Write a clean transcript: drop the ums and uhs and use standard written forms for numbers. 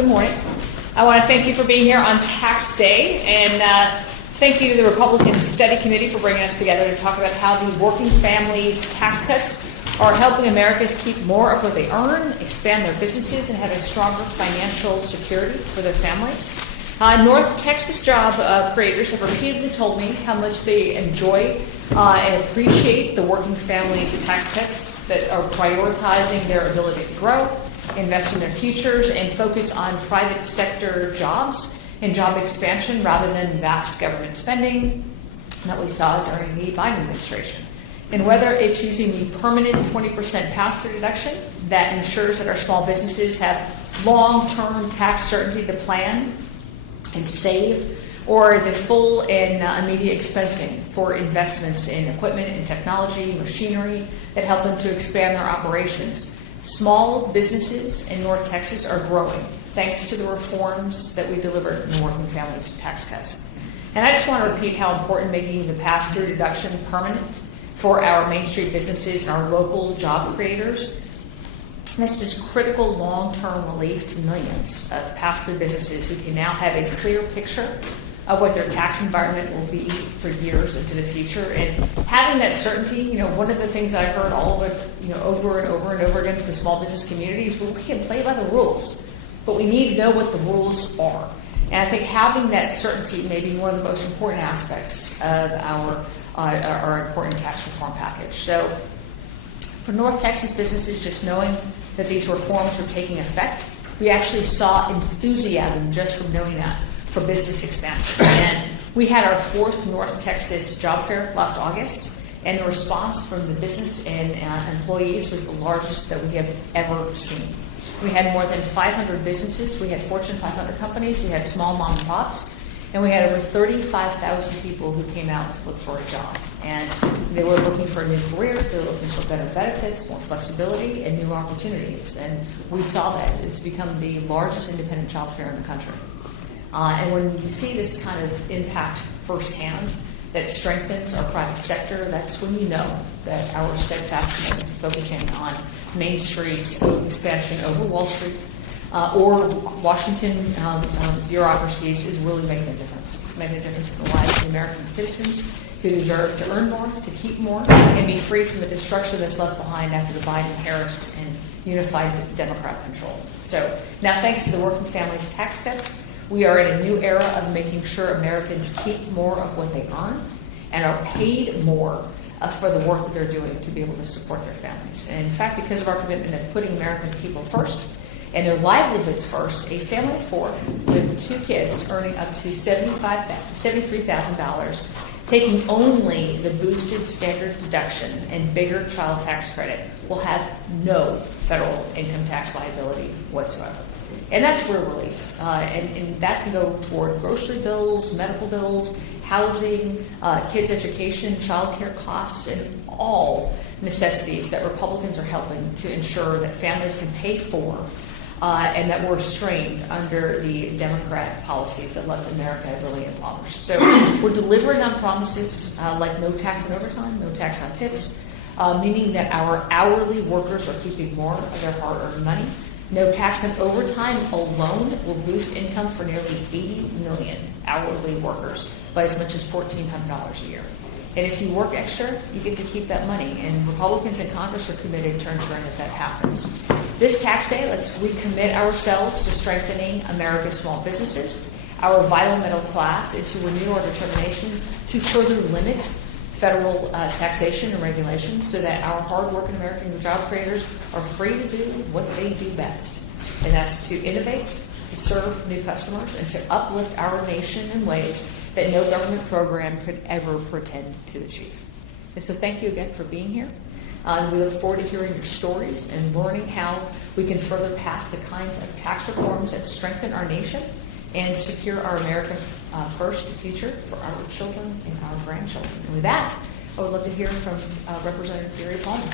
Good morning. I want to thank you for being here on Tax Day, and thank you to the Republican Study Committee for bringing us together to talk about how the working families' tax cuts are helping Americans keep more of what they earn, expand their businesses, and have a stronger financial security for their families. North Texas job creators have repeatedly told me how much they enjoy and appreciate the working families' tax cuts that are prioritizing their ability to grow, invest in their futures, and focus on private sector jobs and job expansion rather than vast government spending that we saw during the Biden administration. And whether it's using the permanent 20% pass-through deduction that ensures that our small businesses have long-term tax certainty to plan and save, or the full and immediate expensing for investments in equipment and technology, machinery that help them to expand their operations. Small businesses in North Texas are growing thanks to the reforms that we delivered in the working families tax cuts. And I just want to repeat how important making the pass-through deduction permanent for our Main Street businesses and our local job creators. This is critical long-term relief to millions of pass-through businesses who can now have a clear picture of what their tax environment will be for years into the future. And having that certainty, one of the things that I heard all of over and over and over again from the small business community is, well, we can play by the rules, but we need to know what the rules are. And I think having that certainty may be one of the most important aspects of our important tax reform package. So for North Texas businesses, just knowing that these reforms were taking effect, we actually saw enthusiasm just from knowing that for business expansion. And we had our 4th North Texas job fair last August, and the response from the business and employees was the largest that we have ever seen. We had more than 500 businesses, we had Fortune 500 companies, we had small mom and pops, and we had over 35,000 people who came out to look for a job. And they were looking for a new career, they were looking for better benefits, more flexibility, and new opportunities. And we saw that. It's become the largest independent job fair in the country. And when you see this kind of impact firsthand that strengthens our private sector, that's when you know that our steadfast commitment to focusing on Main Street expansion over Wall Street or Washington bureaucracies is really making a difference. It's making a difference in the lives of the American citizens who deserve to earn more, to keep more, and be free from the destruction that's left behind after the Biden-Harris and unified Democrat control. So now, thanks to the working families tax cuts, we are in a new era of making sure Americans keep more of what they earn and are paid more for the work that they're doing to be able to support their families. And in fact, because of our commitment of putting American people first and their livelihoods first, a family of 4 with 2 kids earning up to $73,000, taking only the boosted standard deduction and bigger child tax credit, will have no federal income tax liability whatsoever. And that's real relief. And that can go toward grocery bills, medical bills, housing, kids' education, child care costs, and all necessities that Republicans are helping to ensure that families can pay for and that were strained under the Democrat policies that left America really impoverished. So we're delivering on promises like no tax on overtime, no tax on tips, meaning that our hourly workers are keeping more of their hard-earned money. No tax on overtime alone will boost income for nearly 80 million hourly workers by as much as $1,400 a year. And if you work extra, you get to keep that money. And Republicans in Congress are committed to ensuring that happens. This tax day, let's recommit ourselves to strengthening America's small businesses, our vital middle class, and to renew our determination to further limit federal taxation and regulations so that our hardworking American job creators are free to do what they do best. And that's to innovate, to serve new customers, and to uplift our nation in ways that no government program could ever pretend to achieve. And so thank you again for being here. We look forward to hearing your stories and learning how we can further pass the kinds of tax reforms that strengthen our nation and secure our America First future for our children and our grandchildren. And with that, I would love to hear from Representative Gary Palmer.